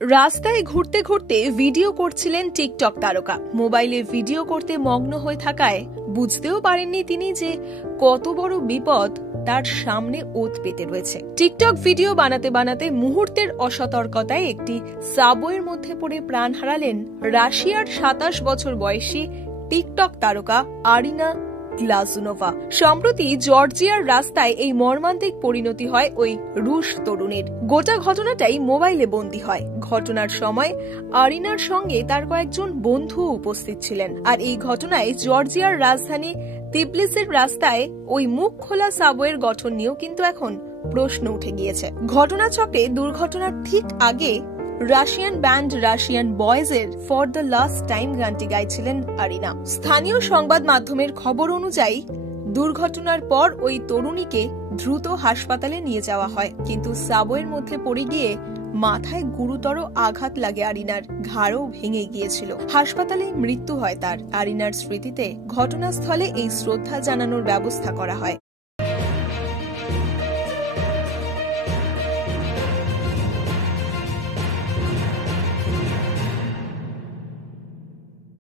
রাস্তায় ঘুরতে ঘুরতে ভিডিও করছিলেন টিকটক তারকা। মোবাইলে ভিডিও করতে মগ্ন হয়ে থাকায় বুঝতেও পারেননি তিনি যে কত বড় বিপদ তার সামনে ওত পেতে রয়েছে। টিকটক ভিডিও বানাতে বানাতে মুহূর্তের অসতর্কতায় একটি সাবওয়ের মধ্যে পড়ে প্রাণ হারালেন রাশিয়ার 27 বছর বয়সী টিকটক তারকা আরিনা গ্লাজুনোভা। সম্প্রতি জর্জিয়ার রাস্তায় এই মর্মান্তিক পরিণতি হয় ওই রুশ তরুণীর। গোটা ঘটনাটাই মোবাইলে বন্দী হয়। ঘটনার সময় আরিনার সঙ্গে তার কয়েকজন বন্ধু উপস্থিত ছিলেন। আর এই ঘটনায় জর্জিয়ার রাজধানী তিবলিসির রাস্তায় ওই মুখ খোলা সাবওয়ের গঠন নিয়েও কিন্তু এখন প্রশ্ন উঠে গিয়েছে। ঘটনাচক্রে দুর্ঘটনার ঠিক আগে রাশিয়ান ব্যান্ড রাশিয়ান বয়েজের ফর দ্য লাস্ট টাইম গানটি গাইছিলেন আরিনা। স্থানীয় সংবাদ মাধ্যমের খবর অনুযায়ী দুর্ঘটনার পর ওই তরুণীকে দ্রুত হাসপাতালে নিয়ে যাওয়া হয়, কিন্তু সাবওয়ের মধ্যে পড়ে গিয়ে মাথায় গুরুতর আঘাত লাগে আরিনার, ঘাড়ও ভেঙে গিয়েছিল। হাসপাতালে মৃত্যু হয় তার। আরিনার স্মৃতিতে ঘটনাস্থলে এই শ্রদ্ধা জানানোর ব্যবস্থা করা হয়।